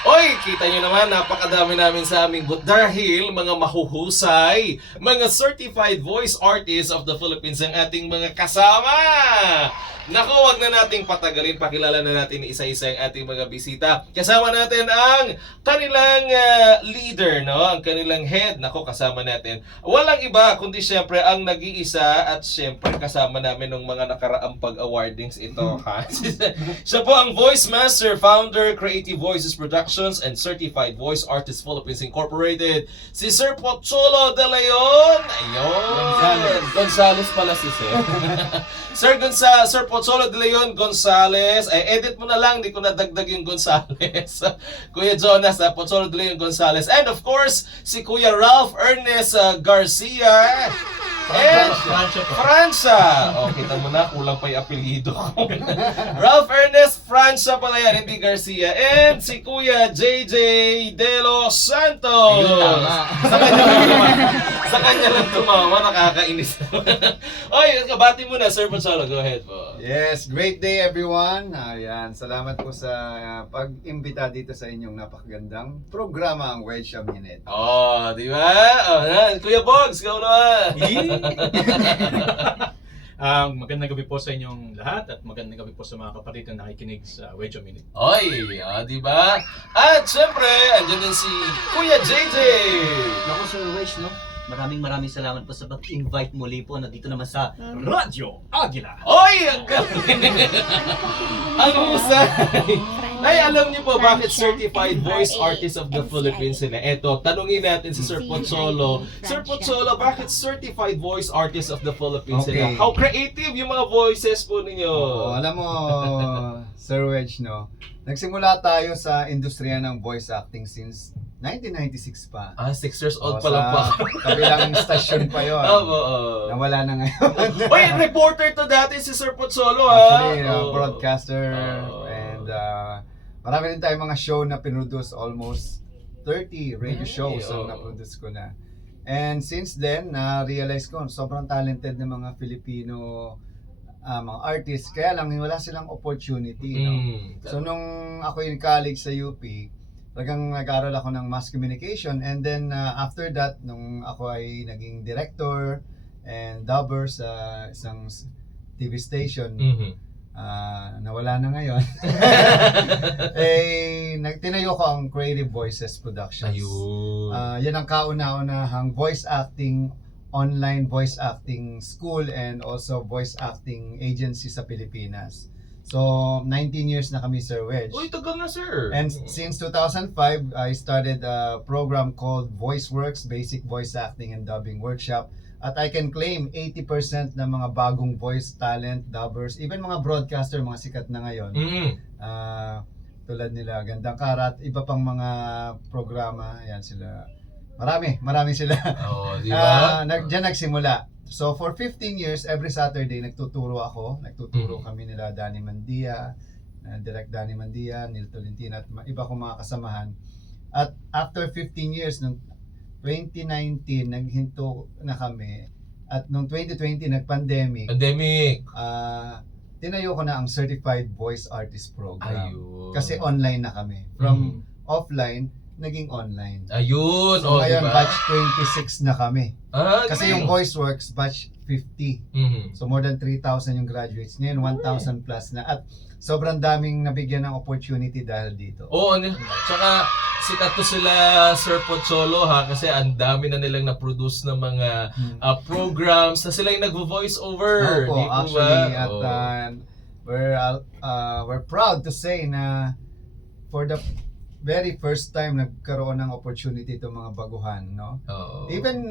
Oy, kita nyo naman, napakadami namin sa aming booth dahil mga mahuhusay, mga certified voice artists of the Philippines ang ating mga kasama. Naku, wag na nating patagalin, pakilala na natin isa-isa ang ating mga bisita. Kasama natin ang kanilang leader, no? Ang kanilang head. Naku, kasama natin. Walang iba, kundi syempre ang nag-iisa at syempre kasama namin ng mga nakaraang pag-awardings ito. Ha? Siya po ang Voice Master, Founder, Creative Voices Productions, and Certified Voice Artist Philippines Incorporated, si Sir Pocholo De Leon. Ayun. Gonzales pala si Sir. Sir Pocholo De Leon Gonzales. Ay, edit mo na lang, di ko nadagdag yung Gonzales. Kuya Jonas, Pocholo De Leon Gonzales. And of course, si Kuya Ralph Ernest Garcia. And Francia. Oh, kita mo na, kulang pa yung apelyido ko. Ralph Ernest Francia pala yan, hindi Garcia. And si Kuya JJ De Los Santos. Sa kanya lang tumawa, nakakainis. Oy, kabati mo na, Sir Pocholo. Go ahead po. Yes, great day everyone. Ayan, salamat po sa pag-imbita dito sa inyong napakagandang programa ang Wedge a Minute. Oh, di ba? Oh, yan. Kuya Bogs, ikaw naman. Magandang gabi po sa inyong lahat at magandang gabi po sa mga kapatid na nakikinig sa Wedge a Minute. Oy, di ba? At syempre, andyan din si Kuya JJ. Ako Sir Wedge, no? Maraming salamat po sa pag-invite muli po na dito naman sa Radyo Agila. Oy, ang galing. Ang husay. Ay, alam niyo po bakit Certified Voice Artist of the Philippines sila? Eto, tanungin natin si Sir Pocholo. Sir Pocholo, bakit Certified Voice Artist of the Philippines sila? Okay. How creative yung mga voices po ninyo? Oo, alam mo, Sir Wedge, no? Nagsimula tayo sa industriya ng voice acting since 1996 pa. 6 years old O, pa lang po ako. kabilang stasyon pa yon. Nawala na ngayon. Oy, reporter to dati si Sir Pocholo, ha? Actually, broadcaster and marami rin tayong mga show na pinroduce, almost 30 radio shows ang na-produce ko na. And since then, na-realize ko sobrang talented ng mga Filipino mga artists, kaya lang wala silang opportunity, no? So nung ako in college sa UP, talagang nag-aral ako ng mass communication, and then after that, nung ako ay naging director and dubber sa isang TV station, nawala na ngayon. Tinayo ko ang Creative Voices Productions. Ayun. Yan ang kauna-unahang voice acting, online voice acting school and also voice acting agency sa Pilipinas. So, 19 years na kami, Sir Wedge. Uy, tagal na, sir. And since 2005, I started a program called VoiceWorks, Basic Voice Acting and Dubbing Workshop. At I can claim 80% ng mga bagong voice talent, dubbers, even mga broadcaster, mga sikat na ngayon. Tulad nila, Gandang Karat, iba pang mga programa, ayan sila. Marami sila. Oh, di ba? Diyan nagsimula. So for 15 years, every Saturday nagtuturo ako. Nagtuturo kami nila Danny Mandia, Direct Danny Mandia, Neil Tolentino at iba kong mga kasamahan. At after 15 years, nung 2019, naghinto na kami. At nung 2020, nag-pandemic. Tinayo ko na ang Certified Voice Artist Program. Ayun. Kasi online na kami. From offline, naging online. Ayun. So ngayon, diba? batch 26 na kami. Kasi galing. yung VoiceWorks, batch 50. So more than 3,000 yung graduates. Ngayon, 1,000 plus na. At sobrang daming nabigyan ng opportunity dahil dito. Oo, tsaka sikat to sila, Sir Pocholo, ha? Kasi ang dami na nilang na-produce ng mga programs na sila yung nag-voice over. Opo, Di po actually, ba? at we're proud to say na for the very first time nagkaroon ng opportunity itong mga baguhan, no? Oo. Even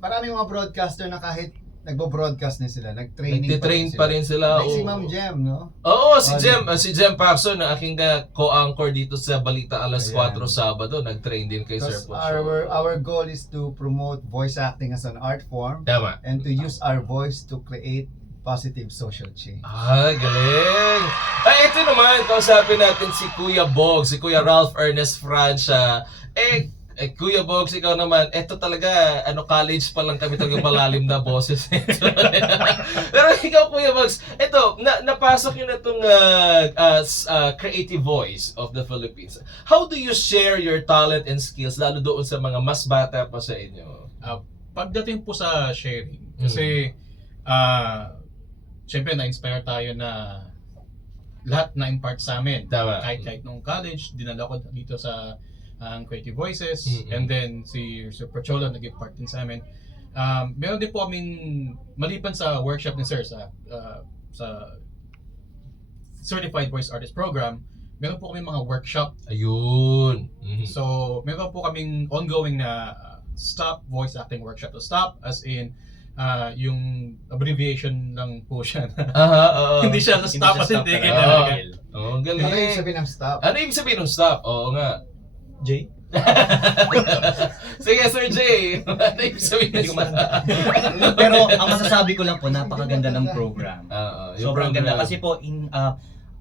maraming mga broadcaster na kahit nagbo-broadcast na sila, nag-training Nagtitrain pa rin sila. Like si oo. Ma'am Jem, no? Oo, si Jem Paxson, na aking co-anchor dito sa Balita Alas 4 Sabado, nag-train din kay Sir Because Pocholo. our goal is to promote voice acting as an art form Tama. and to use our voice to create positive social change. Galing! Ay, ito naman, kausapin natin si Kuya Bog, si Kuya Ralph Ernest Francia. Kuya Bogs, ikaw naman, eto talaga, college pa lang kami talaga malalim na boses. Pero ikaw, Kuya Bogs, eto, napasok yun na itong creative voice of the Philippines. How do you share your talent and skills, lalo doon sa mga mas bata pa sa inyo? Pagdating po sa sharing, kasi syempre na-inspire tayo na lahat na impart sa amin. Tama. Kahit nung college, dinala ko dito sa Creative Voices, and then si Sir Pocholo nag-impart din sa amin. Meron din po kaming, maliban sa workshop ni Sir sa Certified Voice Artist Program, meron po kami mga workshop. Ayun. So, meron po kaming ongoing na STOP Voice Acting Workshop. So, STOP as in yung abbreviation lang po siya. Hindi siya na-stop as in Hindi siya tigil. stop talaga. Oh, Ano yung galing. sabihin ng stop? Ano ibig sabihin ng stop? Oo nga. Jay? Sige, Sir Jay. Ano ibig sabihin ng stop? Pero ang masasabi ko lang po, napakaganda ng program. Yung Sobrang program. ganda kasi po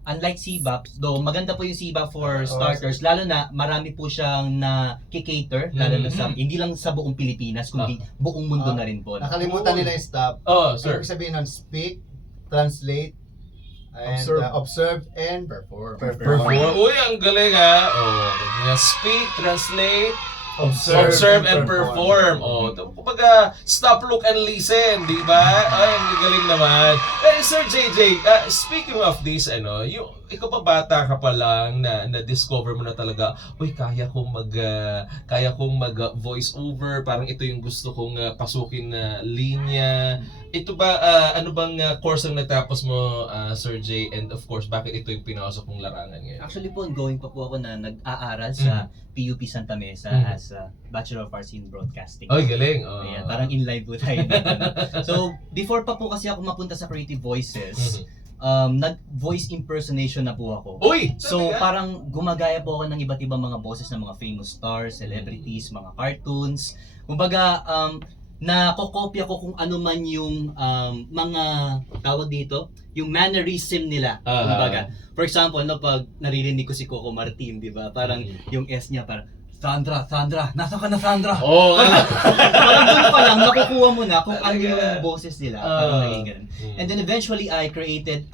unlike CBAP, though maganda po yung CBAP for starters, lalo na marami po siyang na-cater, lalo na sa hindi lang sa buong Pilipinas, kundi buong mundo na rin po. Nakalimutan nila yung stop. Oh, Ano sir. ibig sabihin ng speak, translate, and Observe. observe and Perform. perform. Uy, ang galing ha. Oh, speak, translate, observe and perform. Oh, kumbaga, stop, look, and listen, di ba? Ay, ang galing naman. Sir JJ, speaking of this, ikaw pa bata ka pa lang na-discover mo na talaga, uy, kaya kong mag voice over, parang ito yung gusto kong pasukin na linya. Ito ba, ano bang course ang natapos mo, Sir J? And of course, bakit ito yung pinasok mong larangan ngayon? Actually po, ongoing pa po ako na nag-aaral sa PUP Santa Mesa as a Bachelor of Arts in Broadcasting. Ay, galing. Ayan, parang in-live po tayo dito. So, before pa po kasi ako mapunta sa Creative Voices, nag-voice impersonation na po ako. Uy! So, talaga? parang gumagaya po ako ng iba't ibang mga boses ng mga famous stars, celebrities, mga cartoons. Kumbaga, nakokopya ko kung ano man yung mga tawag dito, yung mannerism nila. Kumbaga, for example, pag naririnig ko si Coco Martin, di ba? Parang yung S niya, parang, Sandra, nasa ka na Sandra? Oo, Parang doon pa lang, nakukuha mo na kung ano yung boses nila. Parang naging ganun. And then eventually, I created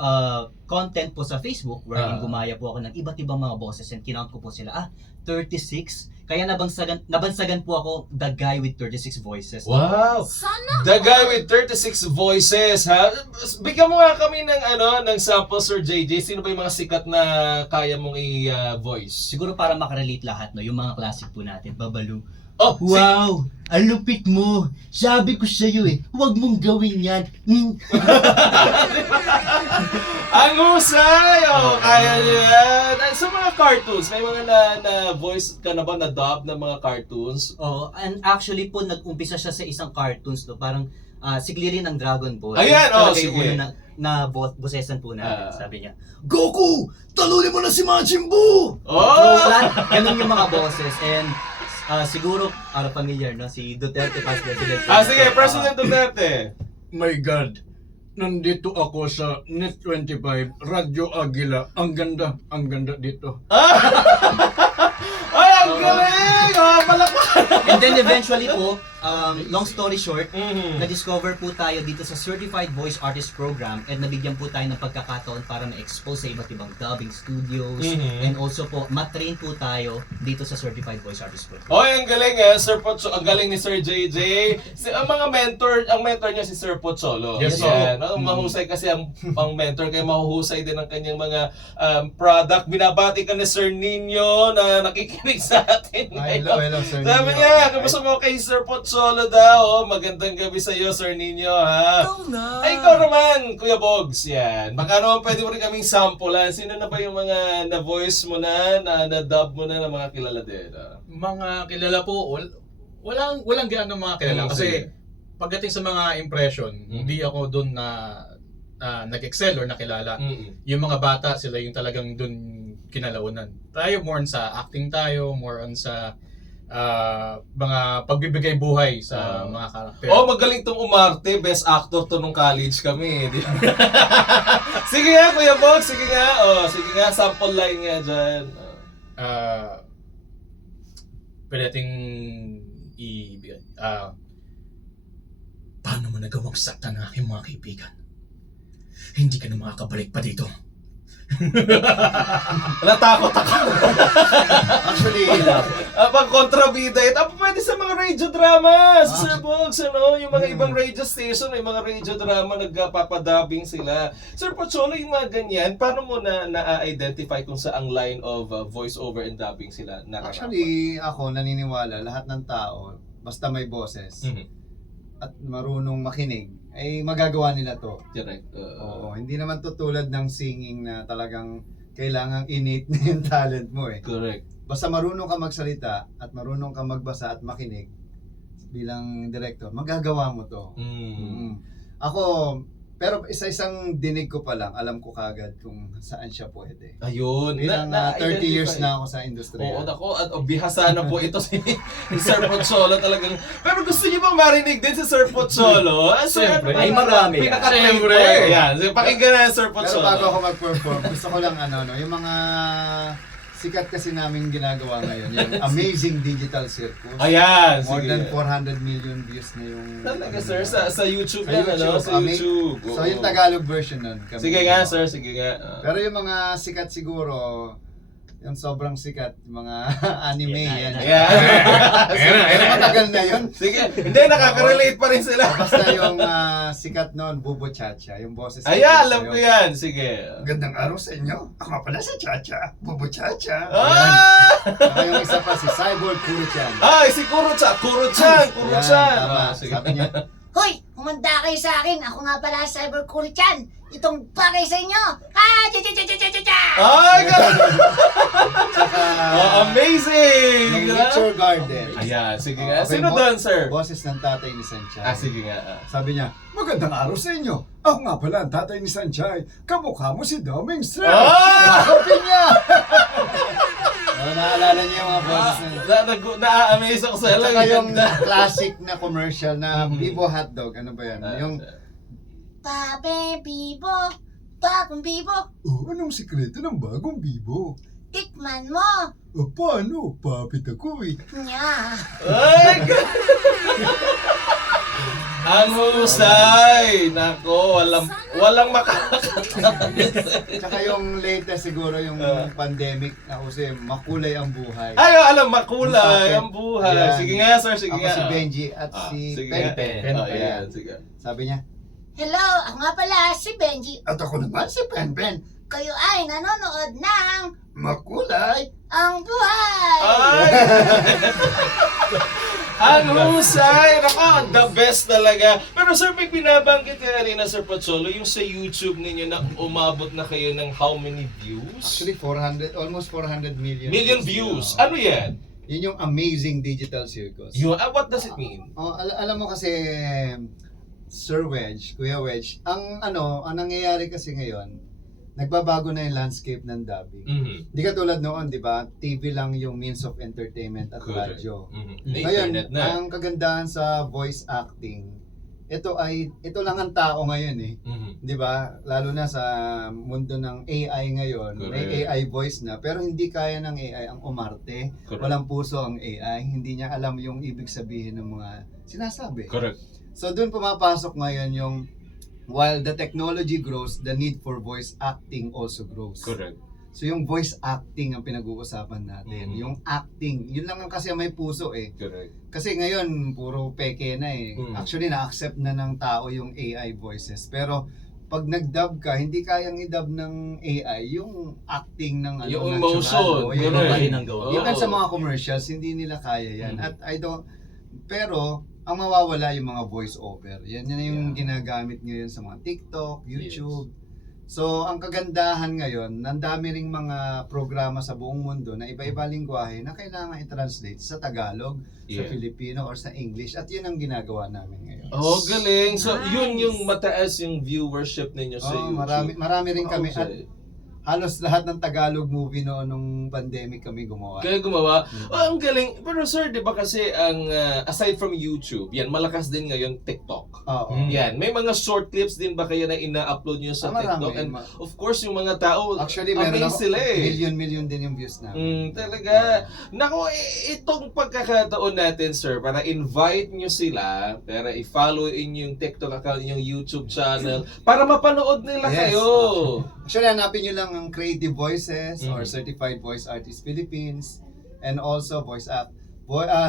content po sa Facebook wherein gumaya po ako ng iba't ibang mga boses and kinount ko po sila. 36. Kaya nabansagan po ako the guy with 36 voices. Wow! The guy with 36 voices, ha? Bigyan mo nga kami ng sample, Sir JJ. Sino ba yung mga sikat na kaya mong i-voice? Siguro para makarelate lahat, no? Yung mga classic po natin. Babalu. Oh, Wow! Ang lupit mo! Sabi ko sa'yo huwag mong gawin yan. Ang husay! Oh, kaya niya yan. Sa mga cartoons, may mga na-voice ka na ba, na-dub na mga cartoons? Oh, and actually po, nag-umpisa siya sa isang cartoons, no? Parang siglirin ng Dragon Ball. Ayan, Talaga sige. yung una na bosesan po natin. Sabi niya, Goku! Talunin mo na si Majin Buu! Oh! ganun yung mga boses. And siguro, familiar, no? Si Duterte Vice President. Sige, President Duterte. My God, nandito ako sa Net 25, Radyo Agila. Ang ganda dito. Ay, ang galing! Palakpakan! And then eventually po, long story short, Mhm. na-discover po tayo dito sa Certified Voice Artist Program and nabigyan po tayo ng pagkakataon para ma-expose sa iba't ibang dubbing studios and also po, matrain po tayo dito sa Certified Voice Artist Program. Oy, ang galing Sir Pocho, ang galing ni Sir JJ. Ang mentor niya si Sir Pocholo. Yes, Yan, mahusay kasi ang mentor, kaya mahuhusay din ang kanyang mga product. Binabati ka ni Sir Nino na nakikinig sa atin. Hello, Sir Sabi Nino. niya, kamusta mo kay Sir Pocholo daw? Magandang gabi sa iyo, Sir Nino, ha? Ay, ikaw naman, Kuya Bogs, yan. Baka naman pwede mo rin kaming sampulan. Sino na ba yung mga na-voice mo na-dub mo na ng mga kilala din? Mga kilala po, walang gaano mga kilala. Oo, Kasi sige. pagdating sa mga impression, hindi ako doon na nag-excel or nakilala. Yung mga bata, sila yung talagang doon kinalaunan. Tayo more on sa acting tayo, more on sa mga pagbibigay buhay sa mga karakter. Oh, magaling tong umarte. Best actor to nung college kami. Di ba? Sige nga, Kuya Bogs. Sige nga. Oh, sige nga. Sample line nga dyan. pwede nating paano mo nagawang saktan ng aking mga kaibigan? Hindi ka na makakabalik pa dito. Natakot ako. Actually, Pag kontrabida, ito pwede sa mga radio drama. Sa Sir Bogs, yung mga Hmm. ibang radio station, may mga radio drama, nagpapadubbing sila. Sir Pocholo, yung mga ganyan, paano mo na-identify kung saang line of voice over and dubbing sila nararapat? actually, ako naniniwala, lahat ng tao, basta may boses Mhm. at marunong makinig, ay magagawa nila to. Correct. Oo, hindi naman to tulad ng singing na talagang kailangang innate na yung talent mo eh. Correct. Basta marunong ka magsalita at marunong ka magbasa at makinig bilang director, magagawa mo to. Mm. Ako, pero isa-isang dinig ko pa lang, alam ko kagad kung saan siya pwede. Ayun. Bilang 30 years na ako sa industriya. Oo, nako, at bihasa na po ito si Sir Pocholo talagang. Pero gusto niyo bang marinig din si Sir Pocholo? Siyempre. Ay, marami. Pinaka-siyempre. Yan, pakinggan na Sir Pero Pocholo. bago ako mag-perform, gusto ko lang yung mga sikat kasi namin ginagawa ngayon, yung Amazing Digital Circus. Ayan, More sige. than 400 million views na yung... Talaga sir, sa YouTube Sa yan, ano? YouTube, Sa YouTube. So Oo. yung Tagalog version nun. kami Sige nga gumawa. sir, sige nga. Pero yung mga sikat siguro, yung sobrang sikat, yung mga anime yan. Ayan. Pero matagal na yun. Sige, hindi, nakaka-relate pa rin sila. Basta yung sikat noon, Bubo Chacha, yung boses. Ayan, alam ko yan. Sige. Gandang araw sa inyo. Ako nga pala si Chacha, Bubo Chacha. Ah! Saka yung isa pa si Cyborg Kuro-chan. Ay, si Kuro-chan. Kuro-chan. Yan, Kuro-chan. tama. Ah, sige. Sabi niya, Hoy! Humanda kayo sa akin! Ako nga pala Cyber Kuri-chan! Itong bagay sa inyo! Ha! Cha-cha-cha-cha-cha-cha! Ay, ganun. saka Amazing! yung Nature Garden. Ayan, sige nga. Okay, Sino doon, sir? Boses ng tatay ni Sanchay. Sige nga. Sabi niya, magandang araw sa inyo. Ako nga pala ang tatay ni Sanchay. Kamukha mo si Doming Sir. Ah! Sabi niya. Naalala niya yung mga boses na Na-amaze ako sa Saka yung ganda. classic na commercial na Mhm. Bibo Hotdog. Ano ba yan? Yung, Pape Bibo! Bagong Bibo! oh, anong sikreto ng bagong Bibo? Tikman mo! Paano? Papit ako eh. Nya! Ay! Ang husay! Nako, walang makakatawa. Tsaka yung latest siguro yung pandemic na kasi makulay ang buhay. Ay, alam, makulay ang buhay. Ayan. Sige nga, sir, sige Ako nga. si Benji at si sige Pen nga. Pen. Ayan, sige. Sabi niya, Hello! Ako nga pala si Benji. at ako naman si Pen Pen. Kayo ay nanonood ng Makulay. Ang Buhay! Ay! Ang husay! Nako, the best talaga. Pero sir, may binabanggit ka kanina, Sir Pocholo, yung sa YouTube ninyo na umabot na kayo ng how many views? Actually, almost 400 million. Million views. Ano yan? Yun yung Amazing Digital Circus. What does it mean? Oh, alam mo kasi, Sir Wedge, Kuya Wedge, ang nangyayari kasi ngayon, nagbabago na yung landscape ng dubbing. Mhm. Hindi katulad noon, di ba? TV lang yung means of entertainment at Correct. radyo. Mhm. Ngayon, Internet na. ang kagandahan sa voice acting, ito lang ang tao ngayon eh. Mhm. 'Di ba? Lalo na sa mundo ng AI ngayon, may Correct. AI voice na, pero hindi kaya ng AI ang umarte. Correct. Walang puso ang AI, hindi niya alam yung ibig sabihin ng mga sinasabi. Correct. So doon pumapasok ngayon yung while the technology grows, the need for voice acting also grows. Correct. So yung voice acting ang pinag-uusapan natin. Mhm. Yung acting, yun lang ang kasi may puso eh. Correct. Kasi ngayon, puro peke na eh. Mm. Actually, na-accept na ng tao yung AI voices. Pero, pag nag-dub ka, hindi kayang i-dub ng AI yung acting ng Yung natural, emotion. o yung Correct. iba Rin ang gawa. Even Oo. sa mga commercials, hindi nila kaya yan. Mm. At pero, ang mawawala yung mga voice over. Yan na yung ginagamit ngayon sa mga TikTok, YouTube. So, ang kagandahan ngayon, nandami ring mga programa sa buong mundo na iba-iba lingwahe na kailangan i-translate sa Tagalog, sa Yeah. Filipino, or sa English. At yun ang ginagawa namin ngayon. Oh, galing. So, Nice. yun yung mataas yung viewership ninyo sa Oh, YouTube. marami rin kami. At Mahusay. halos lahat ng Tagalog movie noon nung pandemic kami gumawa. Kaya gumawa. Oh, ang galing. Pero sir, di ba kasi ang aside from YouTube, yan, malakas din ngayon TikTok. Oo. Yan, may mga short clips din ba kayo na ina-upload nyo sa Marami. TikTok? And of course, yung mga tao, Actually, meron amazed ako, sila eh. million din yung views namin. Talaga. Nako, itong pagkakataon natin, sir, para invite nyo sila, para i-follow in yung TikTok account, yung YouTube channel, para mapanood nila Yes. kayo. Actually, hanapin nyo lang ang Creative Voices or Mhm. Certified Voice Artist Philippines and also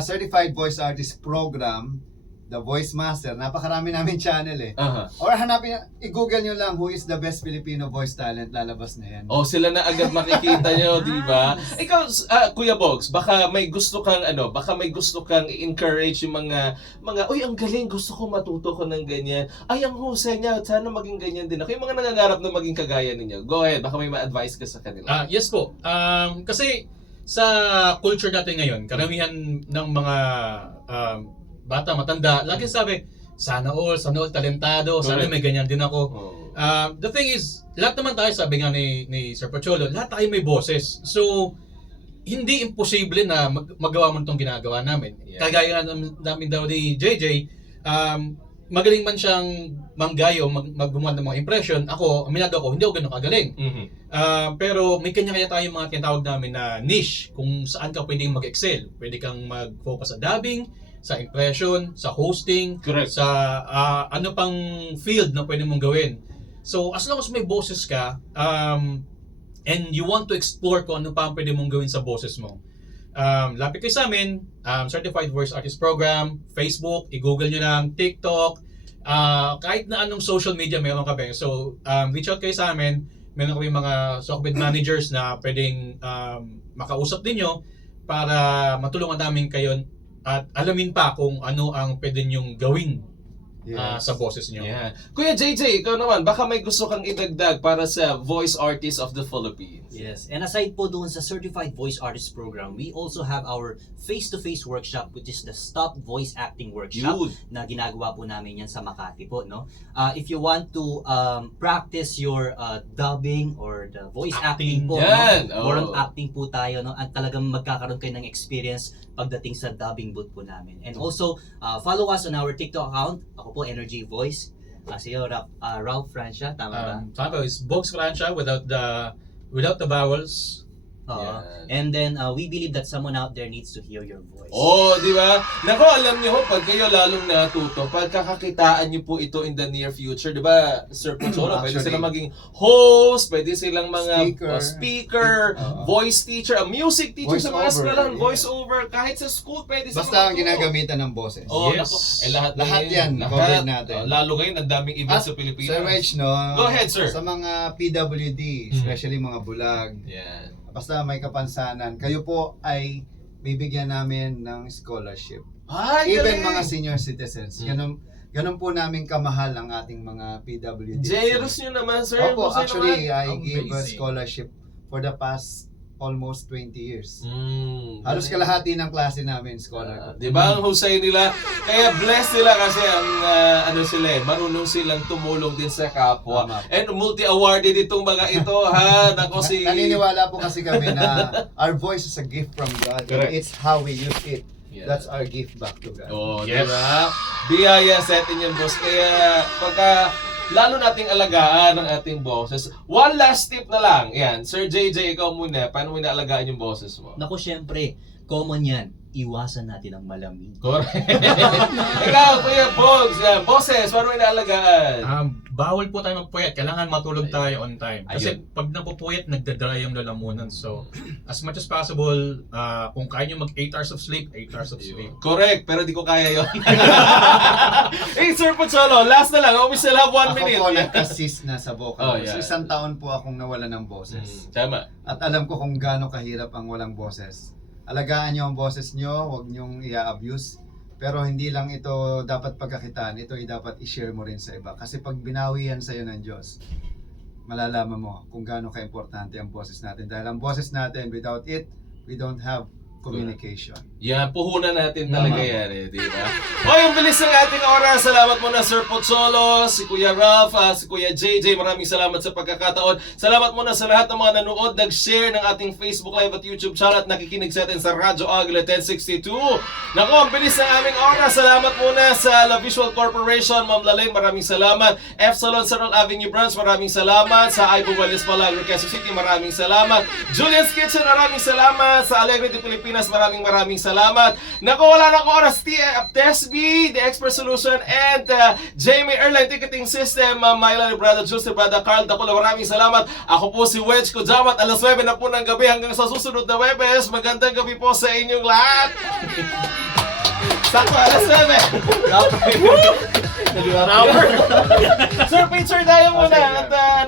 Certified Voice Artist Program, The Voice Master. Napakarami namin channel eh. Aha. Or hanapin, i-google nyo lang who is the best Filipino voice talent, lalabas na yan. O sila na agad makikita nyo, di ba? Ikaw, Kuya Bogs, baka may gusto kang i-encourage yung mga, uy, ang galing, gusto ko matuto ko ng ganyan. Ay, ang husay niya, sana maging ganyan din ako. Yung mga nangangarap na maging kagaya ninyo. Go ahead, baka may ma-advise ka sa kanila. Yes po. Kasi sa culture natin ngayon, karamihan ng mga bata, matanda, lagi sabi, sana all, talentado, sana Correct. may ganyan din ako. Oh. The thing is, lahat naman tayo, sabi nga ni Sir Pocholo, lahat tayo may boses. So, hindi imposible na magawa mo itong ginagawa namin. Yeah. Kagaya namin daw ni JJ, magaling man siyang manggayo, maggumawa ng mga impression. Ako, aminado ako, hindi ako ganun kagaling. Mhm. Pero may kanya-kanya tayong mga tinatawag namin na niche kung saan ka pwedeng mag-excel. Pwede kang mag-focus sa dubbing, sa impression, sa hosting, Correct. sa ano pang field na pwede mong gawin. So, as long as may boses ka, and you want to explore kung ano pa ang pwede mong gawin sa boses mo, lapit kayo sa amin, Certified Voice Artist Program, Facebook, i-google nyo lang, TikTok, kahit na anong social media meron kami. So, reach out kayo sa amin. Meron kami mga Sokbed managers na pwedeng makausap ninyo para matulungan namin kayo at alamin pa kung ano ang pwede nyong gawin sa boses nyo. Yeah. Kuya JJ, ikaw naman, baka may gusto kang idagdag para sa Voice Artist of the Philippines. Yes, and aside po doon sa Certified Voice Artist Program, we also have our face-to-face workshop, which is the Stop Voice Acting Workshop Yun. na ginagawa po namin yan sa Makati po, no? If you want to practice your dubbing or the voice acting, po, Yan, no? More oh. on acting po tayo, no? At talagang magkakaroon kayo ng experience pagdating sa dubbing booth po namin. And also, follow us on our TikTok account. Ako po, Energy Voice. Si Ralph Francia, tama ba? Tama, it's Box Francia without the vowels. Oo. Yan. And then, we believe that someone out there needs to hear your voice. Oh, di ba? Nako, alam niyo ho, pag kayo lalong natuto, pagkakakitaan niyo po ito in the near future, di ba, Sir Pocholo, pwede Actually, silang maging host, pwede silang mga Speaker. speaker, Oo. voice teacher, music teacher Voice sa mga over, eskwelahan, yes. voice over, kahit sa school, pwede silang Basta ang magturo. ginagamitan ng boses. Oh, Yes. nako, lahat Lahat na yan, lahat. covered natin. Oh, lalo ngayon, ang daming events At, sa Pilipinas. Sir Reg, no? Go ahead, sir. Sa mga PWD, especially mga bulag, Yan. basta may kapansanan, kayo po ay bibigyan namin ng scholarship. Ay, Even galing. mga senior citizens. Ganun po namin kamahal ang ating mga PWD. Generous nyo naman, sir. Opo, Kusay actually, naman. I gave a Amazing. scholarship for the past almost 20 years. Halos galing. kalahati ng klase namin, scholar. Di ba ang husay nila? Kaya blessed sila kasi ang marunong silang tumulong din sa kapwa. Tama. And multi-awarded itong mga ito, ha? Nako si... Naniniwala po kasi kami na our voice is a gift from God. Correct. It's how we use it. Yeah. That's our gift back to God. Oh, Yes. di ba? Biyaya sa atin yan, boss. Kaya pagka lalo nating alagaan ang ating boses. One last tip na lang. Yan, Sir JJ, ikaw muna. Paano mo inaalagaan yung boses mo? Naku, syempre, common yan. Iwasan natin ang malamig. Correct. Ikaw, Kuya Bogs, yan. Boses, paano mo inaalagaan? Bawal po tayo magpuyat. Kailangan matulog tayo on time. Kasi Ayun. pag napupuyat, nagdadry yung lalamunan. So, as much as possible, kung kaya nyo mag 8 hours of sleep, 8 hours of sleep. Correct, pero di ko kaya yun. Hey, Sir Pocholo, last na lang. We still have 1 Ako minute. po nagka-cyst na sa vocal. Oh, cords. yeah. Isang taon po akong nawala ng boses. Tama. At alam ko kung gaano kahirap ang walang boses. Alagaan nyo ang boses nyo, huwag nyong i-abuse. Pero hindi lang ito dapat pagkakitaan, ito ay dapat i-share mo rin sa iba. Kasi pag binawi yan sa'yo ng Diyos, malalaman mo kung gaano ka-importante ang boses natin. Dahil ang boses natin, without it, we don't have communication. Yan, puhunan natin talaga yan eh, di ba? Hoy, ang bilis ng ating oras. Salamat muna Sir Pozzolo, si Kuya Ralph, si Kuya JJ. Maraming salamat sa pagkakataon. Salamat muna sa lahat ng mga nanood, nag-share ng ating Facebook Live at YouTube channel at nakikinig sa atin sa Radyo Agila 1062. Nako, ang bilis ng aming oras. Salamat muna sa La Visual Corporation, Ma'am Laleng, maraming salamat. F Salon Central Avenue Branch, maraming salamat. Sa Aibo Valis Palagro, Quezon City, maraming salamat. Julian's Kitchen, maraming salamat. Sa Alegre de Pilipinas, maraming salamat. Naku, wala na ko oras. TSB, The Expert Solution, and Jamie Airline Ticketing System, Myla Brother Juice, Brother Carl Dacola, maraming salamat. Ako po si Wedge Kujamat, alas 9 na po ng gabi hanggang sa susunod na Webes. Magandang gabi po sa inyong lahat. Sakto, alas 9. Sir, picture tayo muna. At